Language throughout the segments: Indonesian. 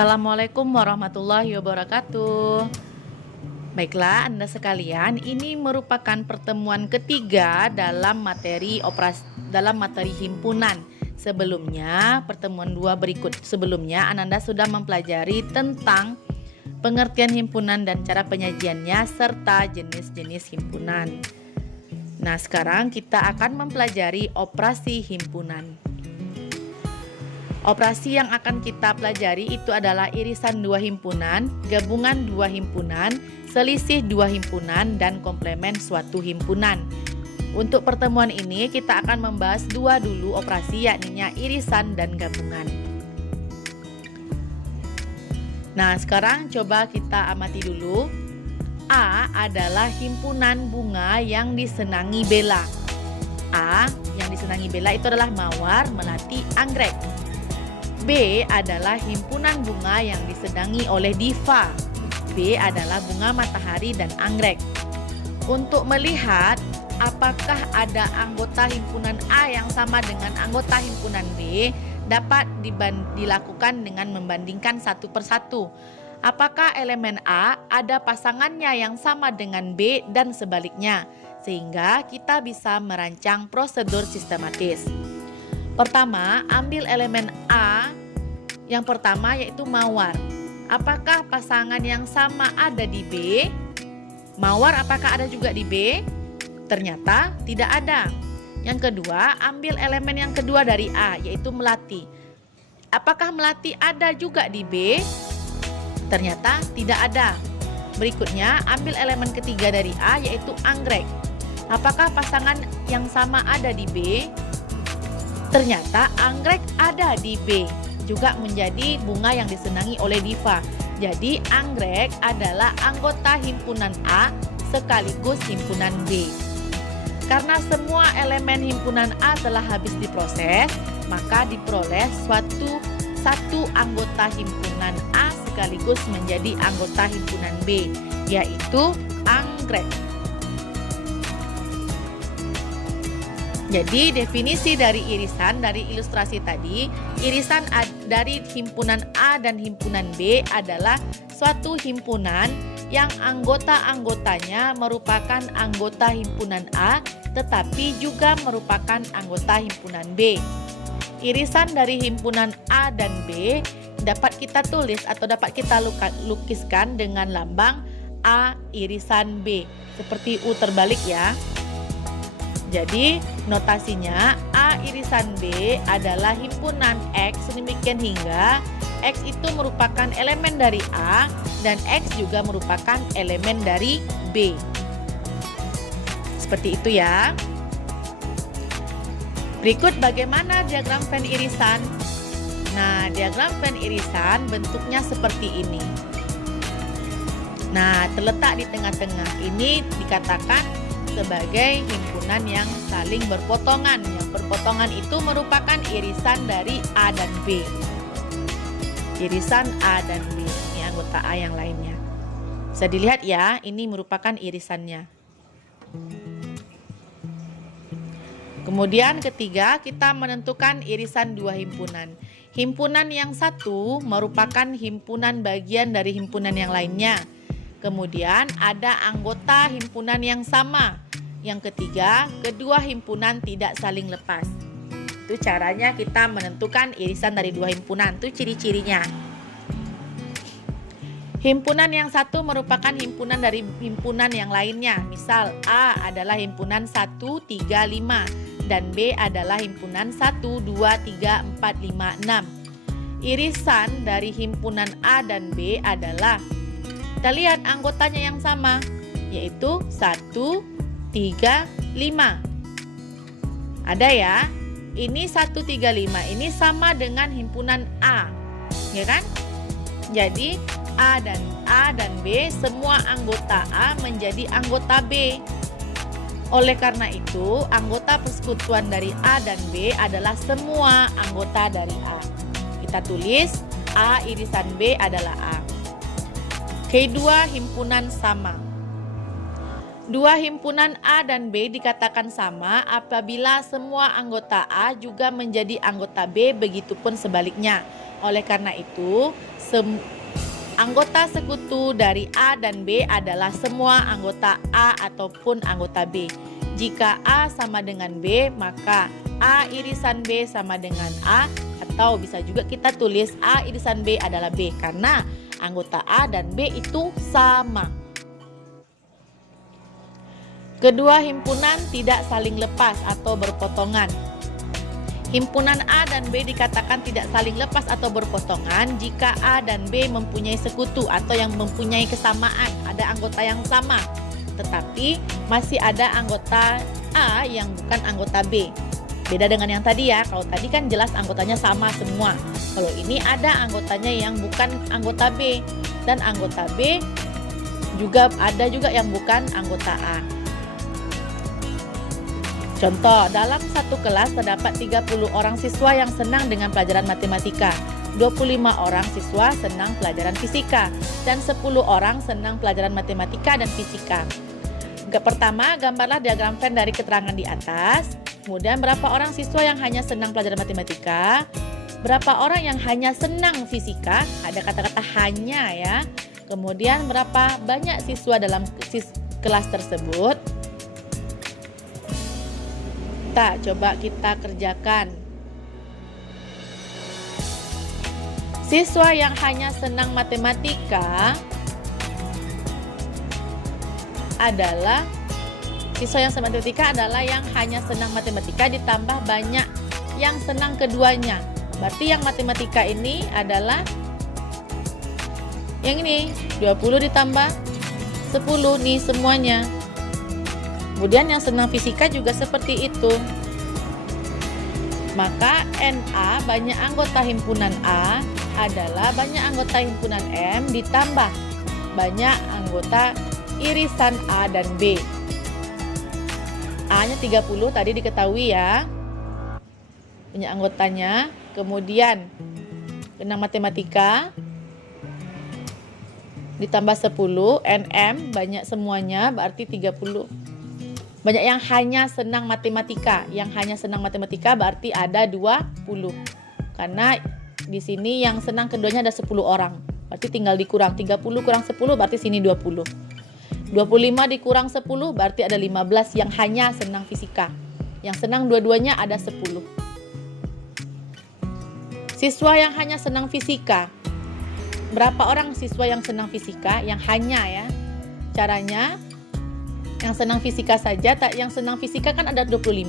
Assalamualaikum warahmatullahi wabarakatuh. Baiklah Anda sekalian, ini merupakan pertemuan ketiga dalam materi himpunan. Sebelumnya, pertemuan dua berikut sebelumnya Ananda sudah mempelajari tentang pengertian himpunan dan cara penyajiannya serta jenis-jenis himpunan. Nah, sekarang kita akan mempelajari operasi himpunan. Operasi yang akan kita pelajari itu adalah irisan dua himpunan, gabungan dua himpunan, selisih dua himpunan, dan komplemen suatu himpunan. Untuk pertemuan ini kita akan membahas dua dulu operasi, yakni irisan dan gabungan. Nah, sekarang coba kita amati dulu. A adalah himpunan bunga yang disenangi Bella. A yang disenangi Bella itu adalah mawar, melati, anggrek. B adalah himpunan bunga yang disenangi oleh Diva. B adalah bunga matahari dan anggrek. Untuk melihat apakah ada anggota himpunan A yang sama dengan anggota himpunan B, dapat dilakukan dengan membandingkan satu persatu. Apakah elemen A ada pasangannya yang sama dengan B dan sebaliknya, sehingga kita bisa merancang prosedur sistematis. Pertama, ambil elemen A yang pertama yaitu mawar. Apakah pasangan yang sama ada di B? Mawar apakah ada juga di B? Ternyata tidak ada. Yang kedua, ambil elemen yang kedua dari A yaitu melati. Apakah melati ada juga di B? Ternyata tidak ada. Berikutnya, ambil elemen ketiga dari A yaitu anggrek. Apakah pasangan yang sama ada di B? Ternyata anggrek ada di B, juga menjadi bunga yang disenangi oleh Diva. Jadi anggrek adalah anggota himpunan A sekaligus himpunan B. Karena semua elemen himpunan A telah habis diproses, maka diperoleh satu anggota himpunan A sekaligus menjadi anggota himpunan B, yaitu anggrek. Jadi definisi dari irisan dari ilustrasi tadi, irisan dari himpunan A dan himpunan B adalah suatu himpunan yang anggota-anggotanya merupakan anggota himpunan A tetapi juga merupakan anggota himpunan B. Irisan dari himpunan A dan B dapat kita tulis atau dapat kita lukiskan dengan lambang A irisan B, seperti U terbalik ya. Jadi notasinya A irisan B adalah himpunan X sedemikian hingga X itu merupakan elemen dari A dan X juga merupakan elemen dari B. Seperti itu ya. Berikut bagaimana diagram Venn irisan. Nah, diagram Venn irisan bentuknya seperti ini. Nah, terletak di tengah-tengah ini dikatakan sebagai himpunan yang saling berpotongan. Yang berpotongan itu merupakan irisan dari A dan B. Irisan A dan B. Ini anggota A yang lainnya. Bisa dilihat ya, ini merupakan irisannya. Kemudian ketiga, kita menentukan irisan dua himpunan. Himpunan yang satu merupakan himpunan bagian dari himpunan yang lainnya. Kemudian ada anggota himpunan yang sama. Yang ketiga, kedua himpunan tidak saling lepas. Itu caranya kita menentukan irisan dari dua himpunan. Itu ciri-cirinya. Himpunan yang satu merupakan himpunan dari himpunan yang lainnya. Misal A adalah himpunan 1, 3, 5 dan B adalah himpunan 1, 2, 3, 4, 5, 6. irisan dari himpunan A dan B adalah, kita lihat anggotanya yang sama, yaitu 1, 3, 5. Ada ya? Ini 1, 3, 5 ini sama dengan himpunan A, ya kan? Jadi A dan B, semua anggota A menjadi anggota B. Oleh karena itu, anggota persekutuan dari A dan B adalah semua anggota dari A. Kita tulis A irisan B adalah A. Kedua himpunan sama. Dua himpunan A dan B dikatakan sama apabila semua anggota A juga menjadi anggota B, begitupun sebaliknya. Oleh karena itu, anggota sekutu dari A dan B adalah semua anggota A ataupun anggota B. Jika A sama dengan B, maka A irisan B sama dengan A, atau bisa juga kita tulis A irisan B adalah B, karena anggota A dan B itu sama. Kedua himpunan tidak saling lepas atau berpotongan. Himpunan A dan B dikatakan tidak saling lepas atau berpotongan jika A dan B mempunyai sekutu atau yang mempunyai kesamaan, ada anggota yang sama, tetapi masih ada anggota A yang bukan anggota B. Beda dengan yang tadi ya, kalau tadi kan jelas anggotanya sama semua. Kalau ini ada anggotanya yang bukan anggota B, dan anggota B juga ada juga yang bukan anggota A. Contoh, dalam satu kelas terdapat 30 orang siswa yang senang dengan pelajaran matematika, 25 orang siswa senang pelajaran fisika, dan 10 orang senang pelajaran matematika dan fisika. Pertama, gambarlah diagram Venn dari keterangan di atas. Kemudian berapa orang siswa yang hanya senang pelajaran matematika, berapa orang yang hanya senang fisika, ada kata-kata hanya ya. Kemudian berapa banyak siswa dalam kelas tersebut. Coba kita kerjakan. Siswa yang hanya senang matematika adalah yang hanya senang matematika ditambah banyak yang senang keduanya. Berarti yang matematika ini adalah yang ini 20 ditambah 10 nih semuanya. Kemudian yang senang fisika juga seperti itu. Maka NA banyak anggota himpunan A adalah banyak anggota himpunan M ditambah banyak anggota irisan A dan B. A-nya 30 tadi diketahui ya. Banyak anggotanya. Kemudian senang matematika ditambah 10, NM banyak semuanya berarti 30. Banyak yang hanya senang matematika. Yang hanya senang matematika berarti ada 20. Karena di sini yang senang keduanya ada 10 orang. Berarti tinggal dikurang. 30 kurang 10 berarti sini 20. 25 dikurang 10 berarti ada 15 yang hanya senang fisika. Yang senang dua-duanya ada 10. Siswa yang hanya senang fisika. Berapa orang siswa yang senang fisika? Yang hanya ya. Caranya yang senang fisika saja, yang senang fisika kan ada 25.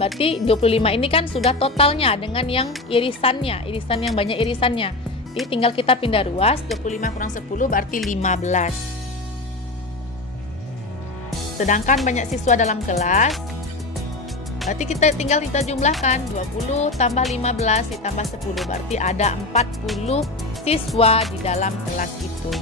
Berarti 25 ini kan sudah totalnya dengan yang irisan yang banyak irisannya. Jadi tinggal kita pindah ruas, 25 kurang 10 berarti 15. Sedangkan banyak siswa dalam kelas, berarti kita jumlahkan 20 tambah 15 ditambah 10 berarti ada 40 siswa di dalam kelas itu.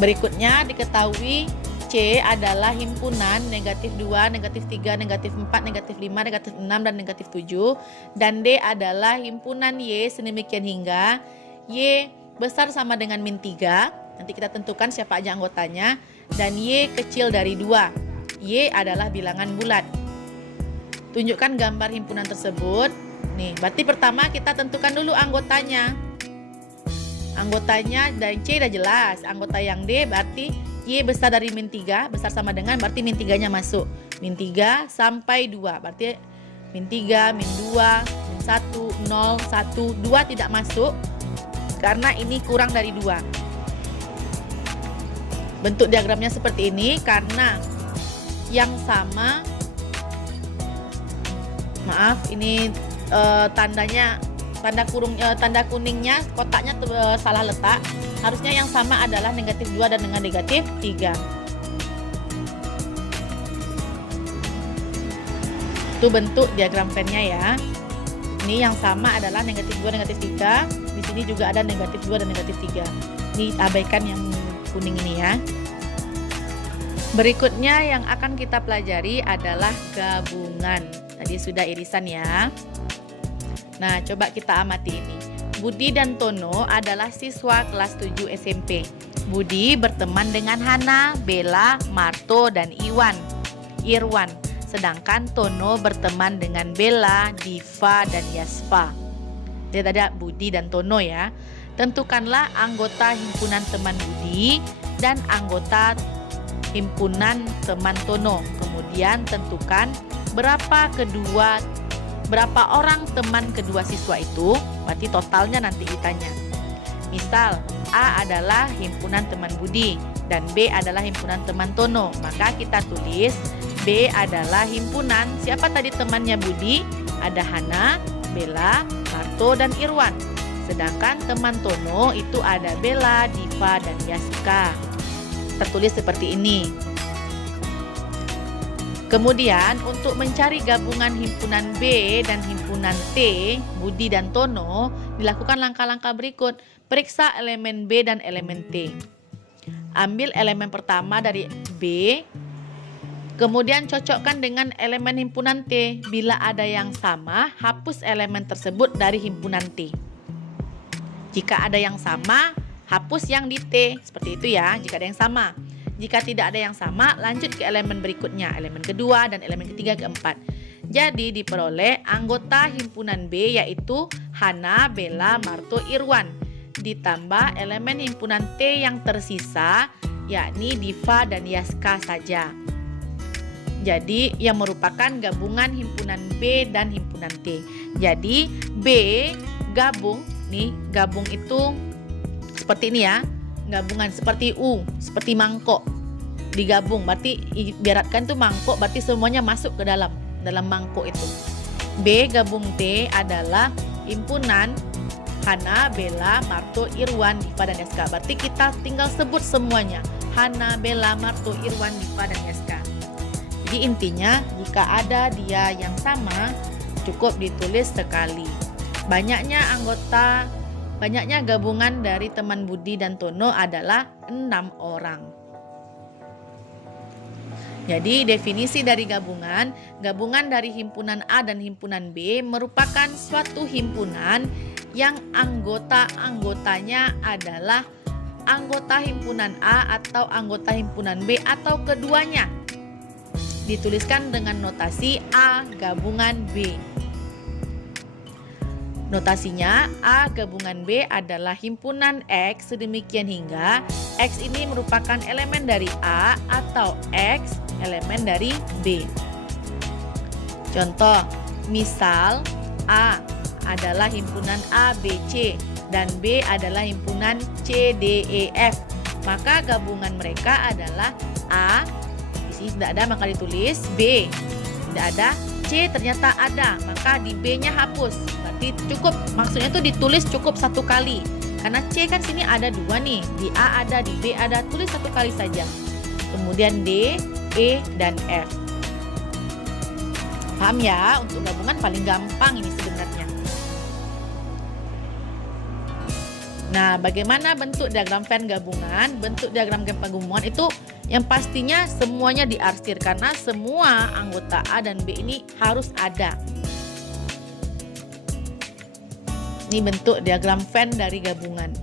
Berikutnya diketahui C adalah himpunan negatif 2, negatif 3, negatif 4, negatif 5, negatif 6, dan negatif 7. Dan D adalah himpunan Y sedemikian hingga Y besar sama dengan min 3. Nanti kita tentukan siapa aja anggotanya. Dan Y kecil dari 2. Y adalah bilangan bulat. Tunjukkan gambar himpunan tersebut. Nih, berarti pertama kita tentukan dulu anggotanya. Anggotanya dari C udah jelas. Anggota yang D berarti Y besar dari min 3, besar sama dengan berarti min 3-nya masuk. Min 3 sampai 2. Berarti min 3, min 2, min 1, 0, 1, 2 tidak masuk karena ini kurang dari 2. Bentuk diagramnya seperti ini karena yang sama Maaf, ini tanda kuningnya, kotaknya salah letak. Harusnya yang sama adalah negatif 2 dan dengan negatif 3. Itu bentuk diagram Venn-nya ya. Ini yang sama adalah negatif 2, negatif 3. Di sini juga ada negatif 2 dan negatif 3. Ini abaikan yang kuning ini ya. Berikutnya yang akan kita pelajari adalah gabungan. Tadi sudah irisan ya. Nah, coba kita amati ini. Budi dan Tono adalah siswa kelas 7 SMP. Budi berteman dengan Hana, Bella, Marto, dan Irwan. Sedangkan Tono berteman dengan Bella, Diva, dan Yasva. Lihat ada Budi dan Tono ya. Tentukanlah anggota himpunan teman Budi dan anggota himpunan teman Tono. Kemudian tentukan berapa orang teman kedua siswa itu. Berarti totalnya nanti ditanya. Misal A adalah himpunan teman Budi dan B adalah himpunan teman Tono. Maka kita tulis B adalah himpunan, siapa tadi temannya Budi? Ada Hana, Bella, Marto, dan Irwan. Sedangkan teman Tono itu ada Bella, Diva, dan Yaska. Tertulis seperti ini. Kemudian untuk mencari gabungan himpunan B dan himpunan T, Budi dan Tono, dilakukan langkah-langkah berikut. Periksa elemen B dan elemen T. Ambil elemen pertama dari B, kemudian cocokkan dengan elemen himpunan T. Bila ada yang sama, hapus elemen tersebut dari himpunan T. Jika ada yang sama, hapus yang di T. Seperti itu ya, jika ada yang sama. Jika tidak ada yang sama, lanjut ke elemen berikutnya, elemen kedua dan elemen ketiga, keempat. Jadi diperoleh anggota himpunan B yaitu Hana, Bella, Marto, Irwan. Ditambah elemen himpunan T yang tersisa, yakni Diva dan Yaska saja. Jadi yang merupakan gabungan himpunan B dan himpunan T. Jadi B gabung, nih gabung itu seperti ini ya. Gabungan seperti U, seperti mangkok. Digabung, berarti ibaratkan tuh mangkok, berarti semuanya masuk ke dalam mangkok itu. B gabung T adalah himpunan Hana, Bella, Marto, Irwan, Diva, dan Yaska. Berarti kita tinggal sebut semuanya. Hana, Bella, Marto, Irwan, Diva, dan Yaska. Jadi intinya jika ada dia yang sama cukup ditulis sekali. Banyaknya gabungan dari teman Budi dan Tono adalah 6 orang. Jadi definisi dari gabungan dari himpunan A dan himpunan B merupakan suatu himpunan yang anggotanya adalah anggota himpunan A atau anggota himpunan B atau keduanya. Dituliskan dengan notasi A gabungan B. Notasinya A gabungan B adalah himpunan X sedemikian hingga X ini merupakan elemen dari A atau X elemen dari B. Contoh, misal A adalah himpunan A, B, C dan B adalah himpunan C, D, E, F. Maka gabungan mereka adalah A, di sini tidak ada maka ditulis B. Tidak ada, C ternyata ada, maka di B-nya hapus. Berarti cukup, maksudnya itu ditulis cukup satu kali. Karena C kan sini ada 2 nih, di A ada, di B ada, tulis satu kali saja. Kemudian D, E, dan F. Paham ya? Untuk gabungan paling gampang ini sebenarnya. Nah, bagaimana bentuk diagram Venn gabungan? Bentuk diagram Venn gabungan itu yang pastinya semuanya diarsir karena semua anggota A dan B ini harus ada. Ini bentuk diagram Venn dari gabungan.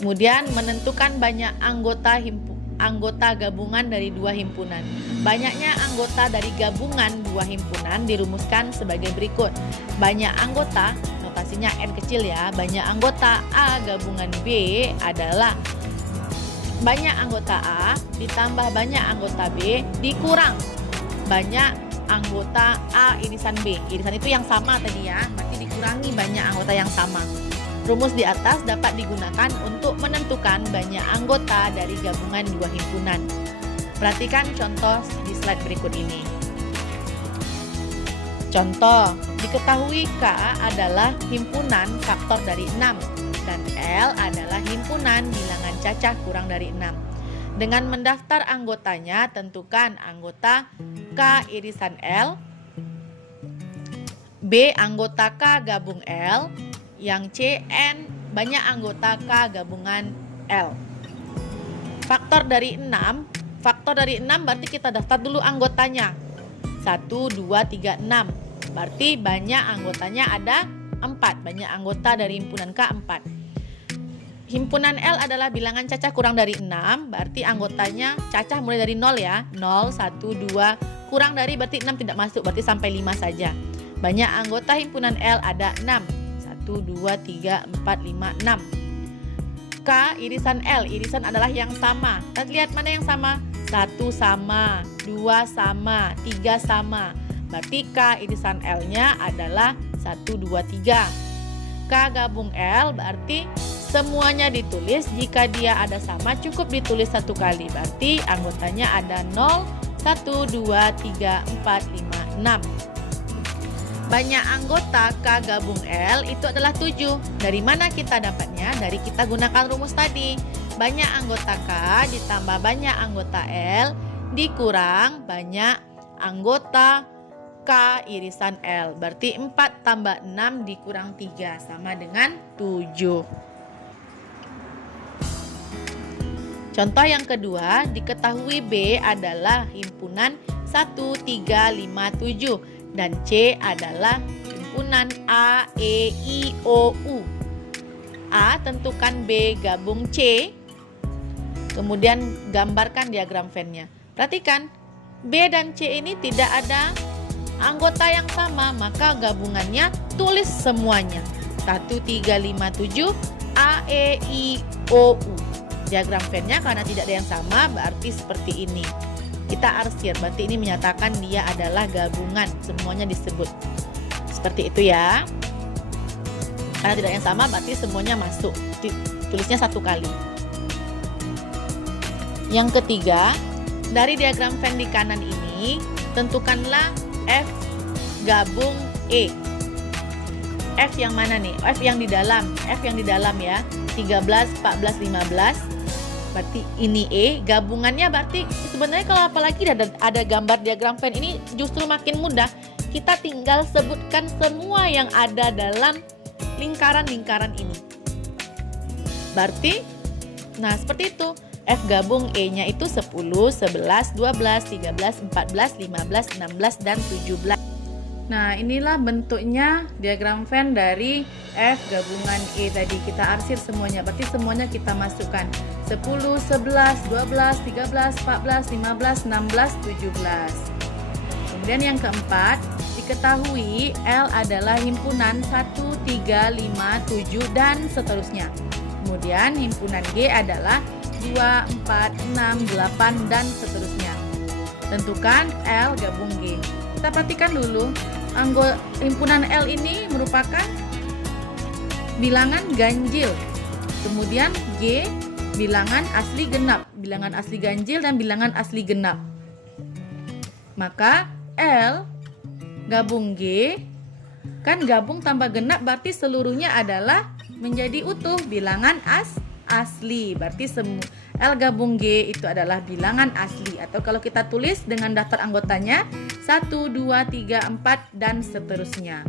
Kemudian menentukan banyak anggota gabungan dari 2 himpunan. Banyaknya anggota dari gabungan 2 himpunan dirumuskan sebagai berikut. Banyak anggota, notasinya N kecil ya, banyak anggota A gabungan B adalah banyak anggota A ditambah banyak anggota B dikurang banyak anggota A irisan B. Irisan itu yang sama tadi ya, berarti dikurangi banyak anggota yang sama. Rumus di atas dapat digunakan untuk menentukan banyak anggota dari gabungan 2 himpunan. Perhatikan contoh di slide berikut ini. Contoh, diketahui K adalah himpunan faktor dari 6 dan L adalah himpunan bilangan cacah kurang dari 6. Dengan mendaftar anggotanya, tentukan anggota K irisan L, B anggota K gabung L, yang C N banyak anggota K gabungan L. Faktor dari 6 berarti kita daftar dulu anggotanya. 1, 2, 3, 6. Berarti banyak anggotanya ada 4. Banyak anggota dari himpunan K 4. Himpunan L adalah bilangan cacah kurang dari 6. Berarti anggotanya cacah mulai dari 0 ya. 0, 1, 2. Kurang dari berarti 6 tidak masuk. Berarti sampai 5 saja. Banyak anggota himpunan L ada 6. 1, 2, 3, 4, 5, 6. K irisan L. Irisan adalah yang sama. Kita lihat mana yang sama. 1 sama, 2 sama, 3 sama. Berarti K irisan L-nya adalah 1, 2, 3. K gabung L berarti semuanya ditulis. Jika dia ada sama cukup ditulis satu kali. Berarti anggotanya ada 0, 1, 2, 3, 4, 5, 6. Banyak anggota K gabung L itu adalah 7. Dari mana kita dapatnya? Dari kita gunakan rumus tadi. Banyak anggota K ditambah banyak anggota L dikurang banyak anggota K irisan L. Berarti 4 tambah 6 dikurang 3 sama dengan 7. Contoh yang kedua, diketahui B adalah himpunan 1, 3, 5, 7 dan C adalah himpunan A, E, I, O, U. A tentukan B gabung C. Kemudian gambarkan diagram Venn-nya. Perhatikan, B dan C ini tidak ada anggota yang sama, maka gabungannya tulis semuanya. 1, 3, 5, 7, A, E, I, O, U. Diagram Venn-nya karena tidak ada yang sama berarti seperti ini. Kita arsir, berarti ini menyatakan dia adalah gabungan, semuanya disebut. Seperti itu ya. Karena tidak yang sama berarti semuanya masuk. Tulisnya satu kali. Yang ketiga, dari diagram Venn di kanan ini, tentukanlah F gabung E. F yang mana nih? F yang di dalam. F yang di dalam ya. 13, 14, 15. Berarti ini E. Gabungannya berarti sebenarnya kalau apalagi ada gambar diagram Venn ini justru makin mudah. Kita tinggal sebutkan semua yang ada dalam lingkaran-lingkaran ini. Berarti, nah seperti itu. F gabung E-nya itu 10, 11, 12, 13, 14, 15, 16, dan 17. Nah, inilah bentuknya diagram Venn dari F gabungan E tadi. Kita arsir semuanya, berarti semuanya kita masukkan. 10, 11, 12, 13, 14, 15, 16, 17. Kemudian yang keempat, diketahui L adalah himpunan 1, 3, 5, 7, dan seterusnya. Kemudian himpunan G adalah 2, 4, 6, 8, dan seterusnya. Tentukan L gabung G. Kita perhatikan dulu, himpunan L ini merupakan bilangan ganjil. Kemudian G bilangan asli genap, bilangan asli ganjil dan bilangan asli genap. Maka L gabung G, kan gabung tambah genap berarti seluruhnya adalah menjadi utuh, bilangan asli. Berarti L gabung G itu adalah bilangan asli. Atau kalau kita tulis dengan daftar anggotanya 1, 2, 3, 4 dan seterusnya.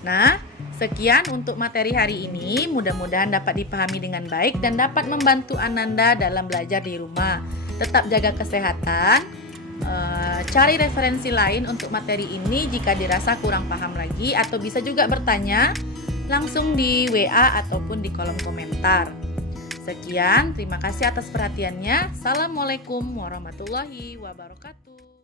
Nah, sekian untuk materi hari ini. Mudah-mudahan dapat dipahami dengan baik dan dapat membantu Ananda dalam belajar di rumah. Tetap jaga kesehatan. Cari referensi lain untuk materi ini jika dirasa kurang paham lagi, atau bisa juga bertanya langsung di WA ataupun di kolom komentar. Sekian, terima kasih atas perhatiannya. Assalamualaikum warahmatullahi wabarakatuh.